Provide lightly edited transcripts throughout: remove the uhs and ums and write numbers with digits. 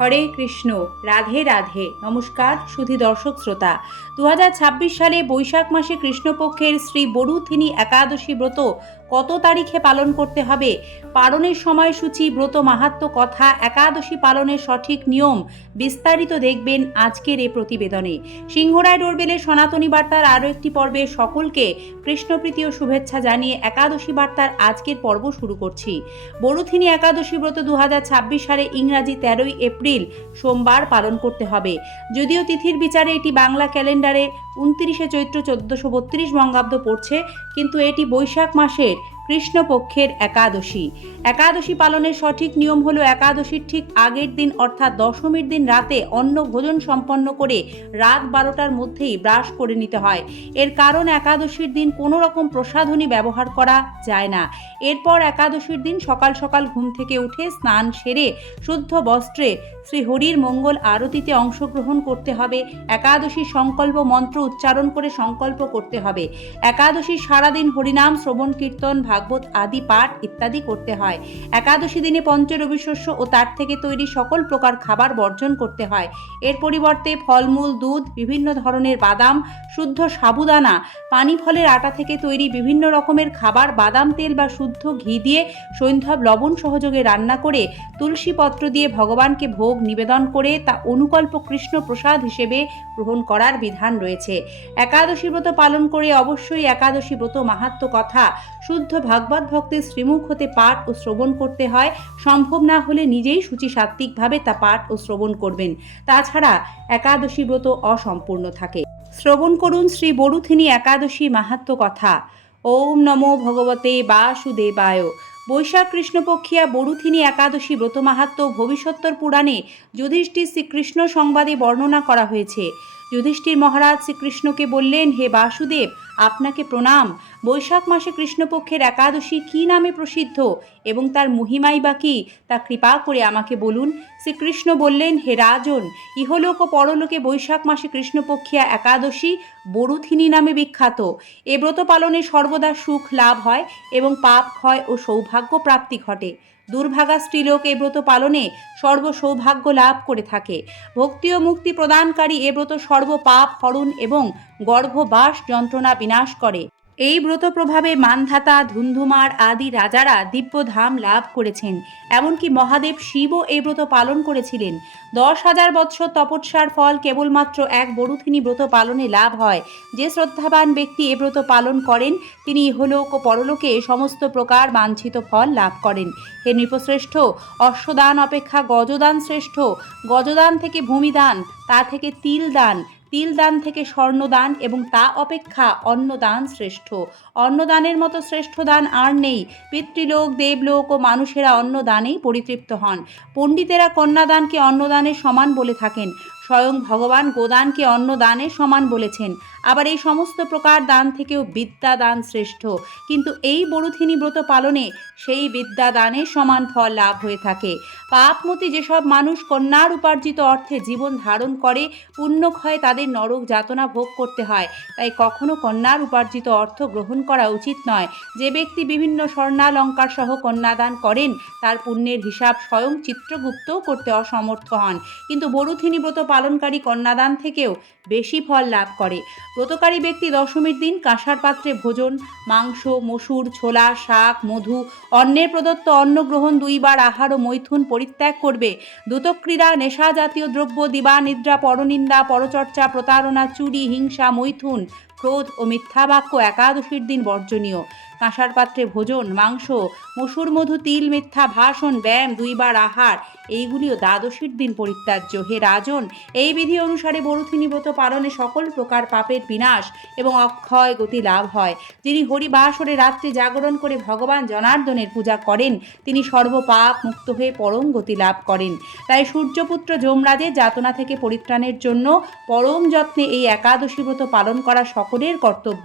হরে কৃষ্ণ। রাধে রাধে। নমস্কার সুধী দর্শক শ্রোতা। 2026 সালে বৈশাখ মাসে কৃষ্ণপক্ষের শ্রী বরুথিনী একাদশী ব্রত কত তারিখে পালন করতে হবে, পালনের সময়সূচি, ব্রত মাহাত্ম্য কথা, একাদশী পালনের সঠিক নিয়ম বিস্তারিত দেখবেন আজকের এই প্রতিবেদনে। সিংহরায় ডোরবেলের সনাতনী বার্তার আরও একটি পর্বে সকলকে কৃষ্ণপ্রীতি ও শুভেচ্ছা জানিয়ে একাদশী বার্তার আজকের পর্ব শুরু করছি। বরুথিনী একাদশী ব্রত 2026 সালে ইংরাজি 13ই এপ্রিল সোমবার পালন করতে হবে। যদিও তিথির বিচারে এটি বাংলা ক্যালেন্ডারে 29শে চৈত্র 1432 বঙ্গাব্দ পড়ছে, কিন্তু এটি বৈশাখ মাসের কৃষ্ণপক্ষের একাদশী। একাদশী পালনের সঠিক নিয়ম হলো একাদশীর ঠিক আগের দিন অর্থাৎ দশমীর দিন রাতে অন্ন ভোজন সম্পন্ন করে রাত 12টার মধ্যেই ব্রাশ করে নিতে হয়। এর কারণ একাদশীর দিন কোনো রকম প্রসাধনী ব্যবহার করা যায় না। এরপর একাদশীর দিন সকাল সকাল ঘুম থেকে উঠে স্নান সেরে শুদ্ধ বস্ত্রে শ্রী হরির মঙ্গল আরতিতে অংশগ্রহণ করতে হবে। একাদশী সংকল্প মন্ত্র উচ্চারণ করে সংকল্প করতে হবে। একাদশী সারাদিন হরিনাম শ্রবণ কীর্তন ভাগবত আদি পাঠ ইত্যাদি করতে হয়। একাদশী দিনে পঞ্চরবি শস্য ও তার থেকে তৈরি সকল প্রকার খাবার বর্জন করতে হয়। এর পরিবর্তে ফলমূল, দুধ, বিভিন্ন ধরনের বাদাম, শুদ্ধ সাবুদানা, পানি ফলের আটা থেকে তৈরি বিভিন্ন রকমের খাবার, বাদাম তেল বা শুদ্ধ ঘি দিয়ে সৈন্ধব লবণ সহযোগে রান্না করে তুলসী পত্র দিয়ে ভগবানকে ভোগ নিবেদন করে তা অনুকল্প কৃষ্ণ প্রসাদ হিসেবে গ্রহণ করার বিধান রয়েছে। একাদশী ব্রত পালন করে অবশ্যই একাদশী ব্রত মাহাত্ম্য কথা শুদ্ধ ভাগবত ভক্তের শ্রীমুখ হতে পাঠ ও শ্রবণ করতে হয়। সম্ভব না হলে নিজেই সূচি সাত্ত্বিকভাবে তা পাঠ ও শ্রবণ করবেন। তাছাড়া একাদশী ব্রত অসম্পূর্ণ থাকে। শ্রবণ করুন শ্রী বরুথিনী একাদশী মাহাত্ম্য কথা। ওম নমো ভগবতে বাসুদেবায়। বৈশাখ কৃষ্ণপক্ষিয়া বরুথিনী একাদশী ব্রত মাহাত্ম্য ভবিষ্যত্তর পুরাণে যুধিষ্ঠির শ্রীকৃষ্ণ সংবাদে বর্ণনা করা হয়েছে। যুধিষ্ঠির মহারাজ শ্রীকৃষ্ণকে বললেন, হে বাসুদেব, আপনাকে প্রণাম। বৈশাখ মাসে কৃষ্ণপক্ষের একাদশী কী নামে প্রসিদ্ধ এবং তার মহিমাই বা কী, তা কৃপা করে আমাকে বলুন। শ্রীকৃষ্ণ বললেন, হে রাজন, ইহলোক ও পরলোকে বৈশাখ মাসে কৃষ্ণপক্ষিয়া একাদশী বরুথিনী নামে বিখ্যাত। এ ব্রত পালনে সর্বদা সুখ লাভ হয় এবং পাপ ক্ষয় ও সৌভাগ্য প্রাপ্তি ঘটে। দুর্ভাগা স্ত্রীলোক এ ব্রত পালনে সর্ব সৌভাগ্য লাভ করে থাকে। ভক্তি ও মুক্তি প্রদানকারী এ ব্রত সর্ব পাপ হরণ এবং গর্ভবাস যন্ত্রণা বিনাশ করে। এই ব্রত প্রভাবে মানধাতা, ধুন্ধুমার আদি রাজারা দিব্যধাম লাভ করেছেন। এমনকি মহাদেব শিবও এই ব্রত পালন করেছিলেন। 10,000 বৎসর তপস্যার ফল কেবলমাত্র এক বরুথিনী ব্রত পালনে লাভ হয়। যে শ্রদ্ধাবান ব্যক্তি এ ব্রত পালন করেন তিনি ইহলোক ও পরলোকে সমস্ত প্রকার বাঞ্ছিত ফল লাভ করেন। হে নৃপশ্রেষ্ঠ, অশ্বদান অপেক্ষা গজদান শ্রেষ্ঠ। গজদান থেকে ভূমিদান, তা থেকে তিলদান, তিলদান থেকে স্বর্ণদান এবং তা অপেক্ষা অন্নদান শ্রেষ্ঠ। অন্নদানের মতো শ্রেষ্ঠ দান আর নেই। পিতৃলোক, দেবলোক ও মানুষেরা অন্নদানেই পরিতৃপ্ত হন। পণ্ডিতেরা কন্যাদানকে অন্নদানের সমান বলে থাকেন। স্বয়ং ভগবান গোদানকে অন্নদানের সমান বলেছেন। আবার এই সমস্ত প্রকার দান থেকেও বিদ্যাদান শ্রেষ্ঠ। কিন্তু এই বরুথিনী ব্রত পালনে সেই বিদ্যাদানের সমান ফল লাভ হয়ে থাকে। পাপমতি যেসব মানুষ কন্যার উপার্জিত অর্থে জীবন ধারণ করে, পুণ্যক্ষয়ে তাদের নরক যাতনা ভোগ করতে হয়। তাই কখনো কন্যার উপার্জিত অর্থ গ্রহণ করা উচিত নয়। যে ব্যক্তি বিভিন্ন স্বর্ণালঙ্কার সহ কন্যাদান করেন তার পুণ্যের হিসাব স্বয়ং চিত্রগুপ্তও করতে অসমর্থ হন। কিন্তু বরুথিনী ব্রত পালনকারী কন্যাদান থেকেও বেশি ফল লাভ করে। ব্রতকারী ব্যক্তি দশমীর দিন কাঁসার পাত্রে ভোজন, মাংস, মসুর, ছোলা, শাক, মধু, অন্নের প্রদত্ত অন্ন গ্রহণ, 2 বার আহার ও মৈথুন পরিত্যাগ করবে। দ্যুতক্রীড়া, নেশা জাতীয় দ্রব্য, দিবানিদ্রা, পরনিন্দা, পরচর্চা, প্রতারণা, চুরি, হিংসা, মৈথুন, ক্রোধ ও মিথ্যা বাক্য একাদশীর দিন বর্জনীয়। কাঁসার পাত্রে ভোজন, মাংস, মসুর, মধু, তিল, মিথ্যা ভাষণ, ব্যায়াম, 2 বার আহার এইগুলিও দ্বাদশীর দিন পরিত্যাজ্য। হে রাজন, এই বিধি অনুসারে বরুথিনী ব্রত পালনে সকল প্রকার পাপের বিনাশ এবং অক্ষয় গতি লাভ হয়। যিনি হরিবাসরে রাত্রি জাগরণ করে ভগবান জনার্দনের পূজা করেন তিনি সর্বপাপ মুক্ত হয়ে পরম গতি লাভ করেন। তাই সূর্যপুত্র যমরাজের যাতনা থেকে পরিত্রাণের জন্য পরম যত্নে এই একাদশী ব্রত পালন করা সকলের কর্তব্য।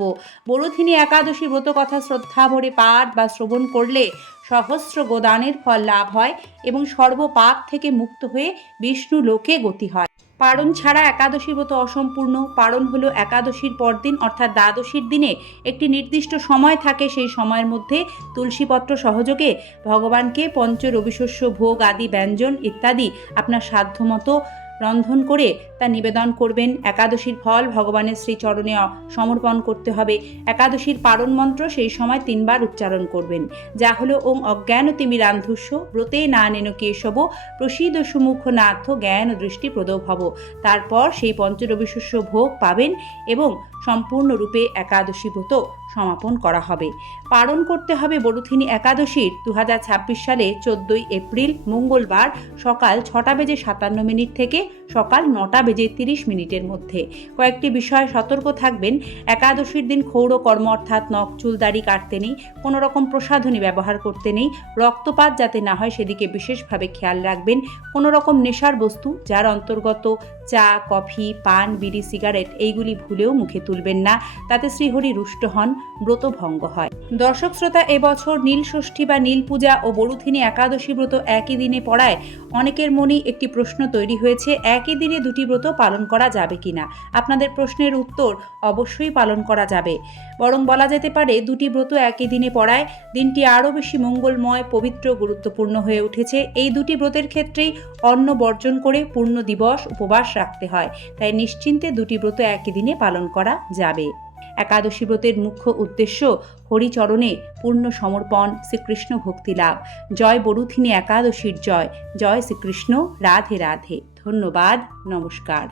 বরুথিনী একাদশী ব্রত কথা শ্রদ্ধা ভরে পাঠ বা শ্রবণ করলে সহস্র গোদানের ফল লাভ হয় এবং সর্বপাপ থেকে মুক্ত হয়ে বিষ্ণু লোকে গতি হয়। পারণ ছাড়া একাদশী ব্রত অসম্পূর্ণ। পারণ হলো একাদশীর পরদিন অর্থাৎ দ্বাদশীর দিনে একটি নির্দিষ্ট সময় থাকে, সেই সময়ের মধ্যে তুলসীপত্র সহযোগে ভগবানকে পঞ্চ রবিশস্য ভোগ আদি ব্যঞ্জন ইত্যাদি আপনার সাধ্যমতো রন্ধন করে তা নিবেদন করবেন। একাদশীর ফল ভগবানের শ্রীচরণে সমর্পণ করতে হবে। একাদশীর পারণ মন্ত্র সেই সময় 3 বার উচ্চারণ করবেন, যা হলো ওং অজ্ঞানতিমিরান্ধস্য ব্রতে না নেন কেশব প্রসীদ সুমুখ নাথ জ্ঞান দৃষ্টি প্রদো ভব। তারপর সেই পঞ্চরবিশস্য ভোগ পাবেন এবং সম্পূর্ণরূপে একাদশী ব্রত সমাপন করা হবে। পালন করতে হবে বরুথিনী একাদশীর 2026 সালে 14ই এপ্রিল মঙ্গলবার সকাল 6:57 থেকে সকাল 9:30 মধ্যে। কয়েকটি বিষয় সতর্ক থাকবেন। একাদশীর দিন ক্ষৌর কর্ম অর্থাৎ নখ চুল দাড়ি কাটতে নেই, কোনো রকম প্রসাধনী ব্যবহার করতে নেই, রক্তপাত যাতে না হয় সেদিকে বিশেষভাবে খেয়াল রাখবেন। কোনো রকম নেশার বস্তু যার অন্তর্গত চা, কফি, পান, বিড়ি, সিগারেট এইগুলি ভুলেও মুখে তুলবেন না, তাতে শ্রীহরি রুষ্ট হন, ব্রত ভঙ্গ হয়। দর্শক শ্রোতা, এবছর নীল ষষ্ঠী বা নীল পূজা ও বরুথিনী একাদশী ব্রত একই দিনে পড়ায় অনেকের মনেই একটি প্রশ্ন তৈরি হয়েছে, একই দিনে দুটি ব্রত পালন করা যাবে কিনা। আপনাদের প্রশ্নের উত্তর অবশ্যই পালন করা যাবে, বরং বলা যেতে পারে দুটি ব্রত একই দিনে পড়ায় দিনটি আরও বেশি মঙ্গলময়, পবিত্র, গুরুত্বপূর্ণ হয়ে উঠেছে। এই দুটি ব্রতের ক্ষেত্রেই অন্ন বর্জন করে পূর্ণ দিবস উপবাস রাখতে হয়, তাই নিশ্চিন্তে দুটি ব্রত একই দিনে পালন করা যাবে। একাদশী ব্রতের মুখ্য উদ্দেশ্য হরিচরণে পূর্ণ সমর্পণ, শ্রীকৃষ্ণ ভক্তি লাভ। জয় বরুথিনী একাদশীর জয়। জয় শ্রীকৃষ্ণ। রাধে রাধে। ধন্যবাদ। নমস্কার।